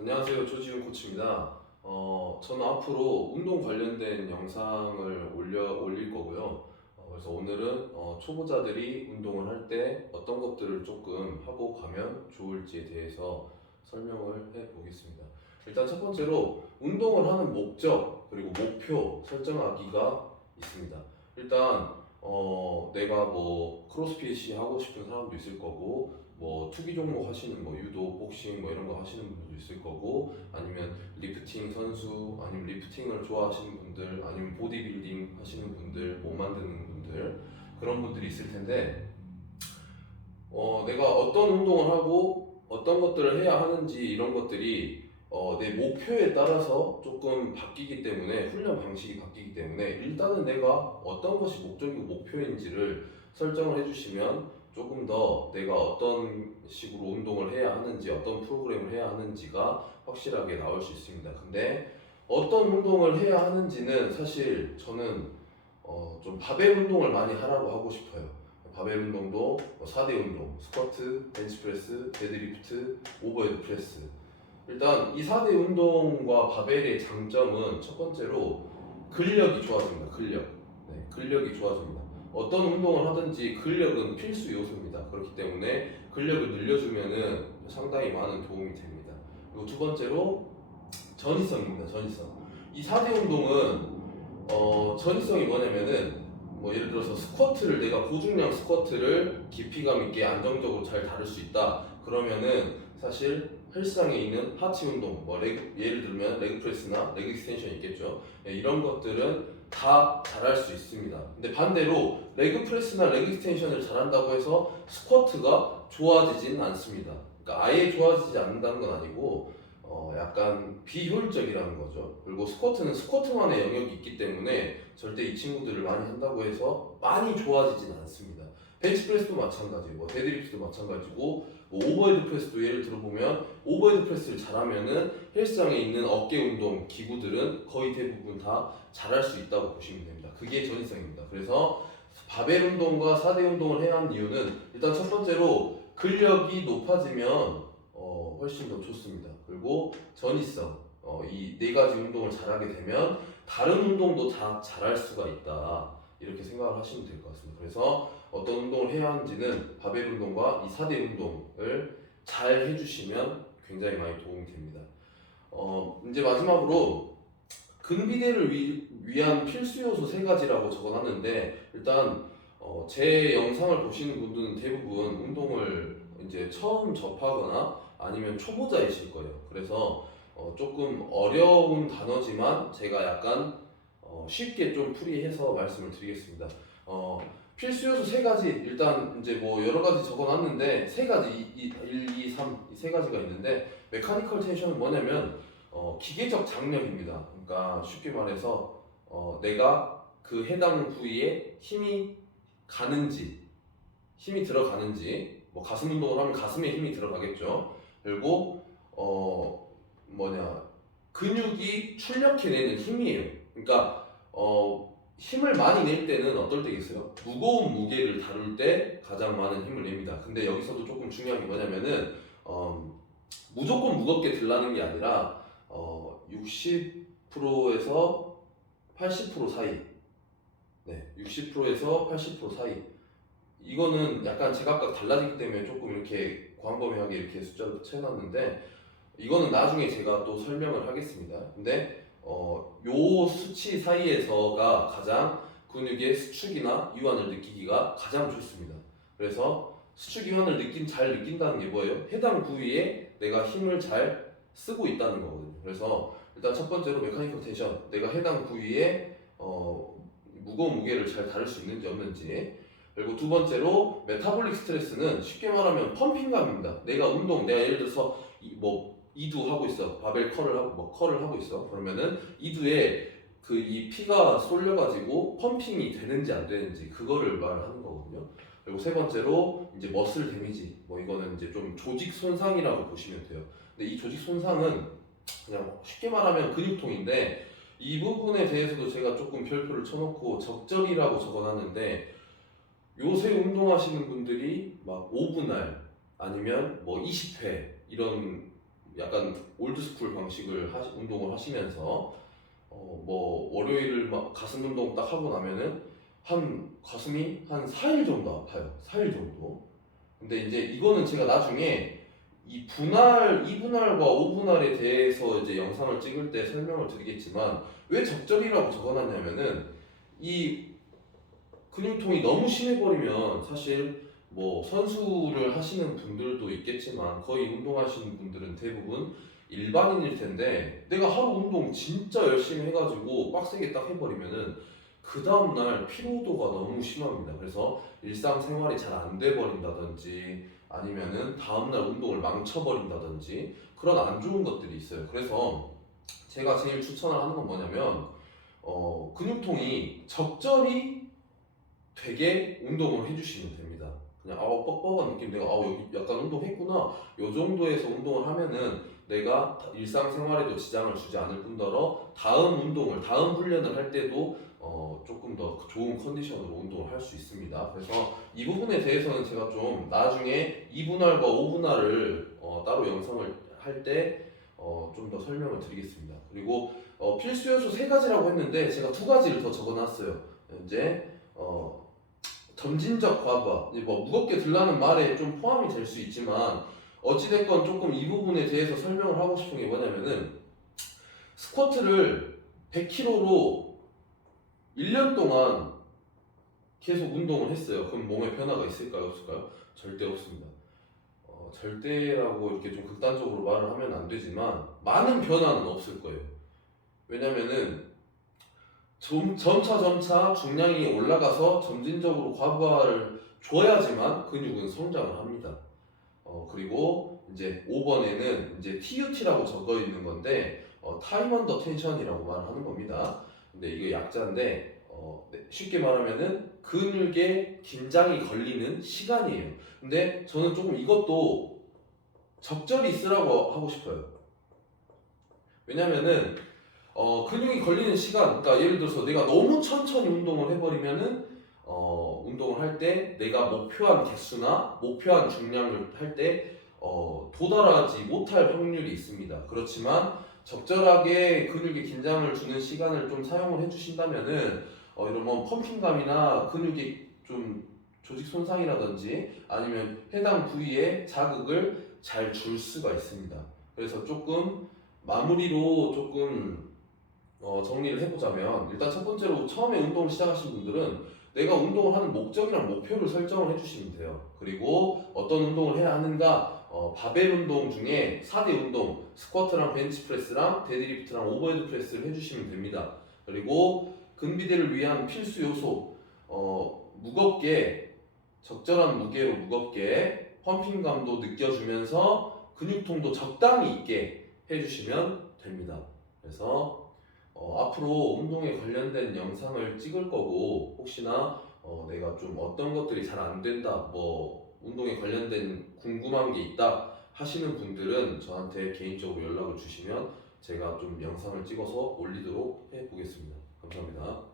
안녕하세요. 조지훈 코치입니다. 저는 앞으로 운동 관련된 영상을 올릴 거고요. 그래서 오늘은 초보자들이 운동을 할 때 어떤 것들을 조금 하고 가면 좋을지에 대해서 설명을 해 보겠습니다. 일단 첫 번째로 운동을 하는 목적 그리고 목표 설정하기가 있습니다. 일단 내가 뭐 크로스핏이 하고 싶은 사람도 있을 거고 뭐 투기 종목 하시는 뭐 유도, 복싱 뭐 이런 거 하시는 분들도 있을 거고 아니면 리프팅 선수 아니면 리프팅을 좋아하시는 분들 아니면 보디빌딩 하시는 분들 몸 만드는 분들 그런 분들이 있을 텐데 내가 어떤 운동을 하고 어떤 것들을 해야 하는지 이런 것들이 내 목표에 따라서 조금 바뀌기 때문에 훈련 방식이 바뀌기 때문에 일단은 내가 어떤 것이 목적이고 목표인지를 설정을 해주시면 조금 더 내가 어떤 식으로 운동을 해야 하는지 어떤 프로그램을 해야 하는지가 확실하게 나올 수 있습니다. 근데 어떤 운동을 해야 하는지는 사실 저는 좀 바벨 운동을 많이 하라고 하고 싶어요. 바벨 운동도 4대 운동, 스쿼트, 벤치프레스, 데드리프트, 오버헤드 프레스. 일단 이 4대 운동과 바벨의 장점은 첫 번째로 근력이 좋아집니다. 근력. 네, 근력이 좋아집니다. 어떤 운동을 하든지 근력은 필수 요소입니다. 그렇기 때문에 근력을 늘려주면은 상당히 많은 도움이 됩니다. 그리고 두 번째로 전이성입니다. 전이성. 이 4대 운동은 전이성이 뭐냐면은 뭐 예를 들어서 스쿼트를 내가 고중량 스쿼트를 깊이감 있게 안정적으로 잘 다룰 수 있다. 그러면은 사실 헬스장에 있는 하체 운동, 뭐 예를 들면 레그 프레스나 레그 익스텐션 있겠죠. 예, 이런 것들은 다 잘할 수 있습니다. 근데 반대로 레그 프레스나 레그 익스텐션을 잘한다고 해서 스쿼트가 좋아지진 않습니다. 그러니까 아예 좋아지지 않는다는 건 아니고 약간 비효율적이라는 거죠. 그리고 스쿼트는 스쿼트만의 영역이 있기 때문에 절대 이 친구들을 많이 한다고 해서 많이 좋아지진 않습니다. 벤치프레스도 마찬가지고 뭐 데드리프트도 마찬가지고 뭐 오버헤드 프레스도 예를 들어보면 오버헤드 프레스를 잘하면은 헬스장에 있는 어깨 운동 기구들은 거의 대부분 다 잘할 수 있다고 보시면 됩니다. 그게 전이성입니다. 그래서 바벨 운동과 4대 운동을 해야 하는 이유는 일단 첫 번째로 근력이 높아지면 훨씬 더 좋습니다. 그리고 전이성, 이 네 가지 운동을 잘하게 되면 다른 운동도 다 잘할 수가 있다. 이렇게 생각을 하시면 될 것 같습니다. 그래서 어떤 운동을 해야 하는지는 바벨 운동과 이 4대 운동을 잘 해주시면 굉장히 많이 도움이 됩니다. 이제 마지막으로 근비대를 위한 필수 요소 세 가지라고 적어놨는데 일단 제 영상을 보시는 분들은 대부분 운동을 이제 처음 접하거나 아니면 초보자이실 거예요. 그래서 조금 어려운 단어지만 제가 약간 쉽게 좀 풀이해서 말씀을 드리겠습니다. 필수 요소 세 가지 일단 이제 뭐 여러 가지 적어놨는데 세 가지 1, 2, 3 이 세 가지가 있는데 메카니컬 텐션은 뭐냐면 기계적 장력입니다. 그러니까 쉽게 말해서 내가 그 해당 부위에 힘이 들어가는지 뭐 가슴 운동을 하면 가슴에 힘이 들어가겠죠. 그리고 근육이 출력해내는 힘이에요. 그러니까 힘을 많이 낼 때는 어떨 때겠어요? 무거운 무게를 다룰 때 가장 많은 힘을 냅니다. 근데 여기서도 조금 중요한 게 뭐냐면은 무조건 무겁게 들라는 게 아니라 60%에서 80% 사이, 네, 60%에서 80% 사이. 이거는 약간 제각각 달라지기 때문에 조금 이렇게 광범위하게 이렇게 숫자를 채놨는데 이거는 나중에 제가 또 설명을 하겠습니다. 근데 요 수치 사이에서가 가장 근육의 수축이나 이완을 느끼기가 가장 좋습니다. 그래서 수축 이완을 잘 느낀다는 게 뭐예요? 해당 부위에 내가 힘을 잘 쓰고 있다는 거거든요. 그래서 일단 첫 번째로 메카니컬 텐션, 내가 해당 부위에 무거운 무게를 잘 다룰 수 있는지 없는지. 그리고 두 번째로 메타볼릭 스트레스는 쉽게 말하면 펌핑감입니다. 내가 예를 들어서 이두 하고 있어. 바벨 컬을 하고 컬을 하고 있어. 그러면은 이두에 이 피가 쏠려가지고 펌핑이 되는지 안 되는지 그거를 말하는 거거든요. 그리고 세 번째로 이제 머슬 데미지. 이거는 이제 좀 조직 손상이라고 보시면 돼요. 근데 이 조직 손상은 그냥 쉽게 말하면 근육통인데 이 부분에 대해서도 제가 조금 별표를 쳐놓고 적절이라고 적어놨는데 요새 운동하시는 분들이 막 5분할 아니면 뭐 20회 이런 약간 올드스쿨 방식을 운동을 하시면서 뭐 월요일 막 가슴 운동 딱 하고 나면은 한 가슴이 한 4일 정도 아파요. 4일 정도. 근데 이제 이거는 제가 나중에 이 분할, 2분할과 5분할에 대해서 이제 영상을 찍을 때 설명을 드리겠지만 왜 적절이라고 적어놨냐면은 이 근육통이 너무 심해버리면 사실 뭐 선수를 하시는 분들도 있겠지만 거의 운동하시는 분들은 대부분 일반인일 텐데 내가 하루 운동 진짜 열심히 해가지고 빡세게 딱 해버리면은 그 다음날 피로도가 너무 심합니다. 그래서 일상생활이 잘 안 돼버린다든지 아니면은 다음날 운동을 망쳐버린다든지 그런 안 좋은 것들이 있어요. 그래서 제가 제일 추천을 하는 건 뭐냐면 근육통이 적절히 되게 운동을 해주시면 됩니다. 그냥 뻑뻑한 느낌 내가 여기 약간 운동했구나 요 정도에서 운동을 하면은 내가 일상생활에도 지장을 주지 않을 뿐더러 다음 훈련을 할 때도 조금 더 좋은 컨디션으로 운동을 할 수 있습니다. 그래서 이 부분에 대해서는 제가 좀 나중에 2분할과 5분할을 따로 영상을 할 때 좀 더 설명을 드리겠습니다. 그리고 필수 요소 세 가지라고 했는데 제가 두 가지를 더 적어놨어요. 이제 점진적 과부하, 뭐 무겁게 들라는 말에 좀 포함이 될 수 있지만 어찌됐건 조금 이 부분에 대해서 설명을 하고 싶은 게 뭐냐면은 스쿼트를 100kg로 1년 동안 계속 운동을 했어요. 그럼 몸에 변화가 있을까요? 없을까요? 절대 없습니다. 절대라고 이렇게 좀 극단적으로 말을 하면 안 되지만 많은 변화는 없을 거예요. 왜냐면은 점차 중량이 올라가서 점진적으로 과부하를 줘야지만 근육은 성장을 합니다. 그리고 이제 5번에는 이제 TUT라고 적어 있는 건데 타임 언더 텐션이라고 말하는 겁니다. 근데 이게 약자인데 쉽게 말하면은 근육에 긴장이 걸리는 시간이에요. 근데 저는 조금 이것도 적절히 쓰라고 하고 싶어요. 왜냐면은 근육이 걸리는 시간, 그러니까 예를 들어서 내가 너무 천천히 운동을 해버리면은 운동을 할 때 내가 목표한 개수나 목표한 중량을 할 때 도달하지 못할 확률이 있습니다. 그렇지만 적절하게 근육에 긴장을 주는 시간을 좀 사용을 해주신다면은 이런 뭐 펌핑감이나 근육이 좀 조직 손상이라든지 아니면 해당 부위에 자극을 잘 줄 수가 있습니다. 그래서 조금 마무리로 조금 정리를 해보자면 일단 첫 번째로 처음에 운동을 시작하신 분들은 내가 운동을 하는 목적이랑 목표를 설정을 해주시면 돼요. 그리고 어떤 운동을 해야 하는가 바벨 운동 중에 4대 운동 스쿼트랑 벤치프레스랑 데드리프트랑 오버헤드 프레스를 해주시면 됩니다. 그리고 근비대를 위한 필수 요소 무겁게 적절한 무게로 무겁게 펌핑감도 느껴주면서 근육통도 적당히 있게 해주시면 됩니다. 그래서 앞으로 운동에 관련된 영상을 찍을 거고 혹시나 내가 좀 어떤 것들이 잘 안 된다 뭐 운동에 관련된 궁금한 게 있다 하시는 분들은 저한테 개인적으로 연락을 주시면 제가 좀 영상을 찍어서 올리도록 해보겠습니다. 감사합니다.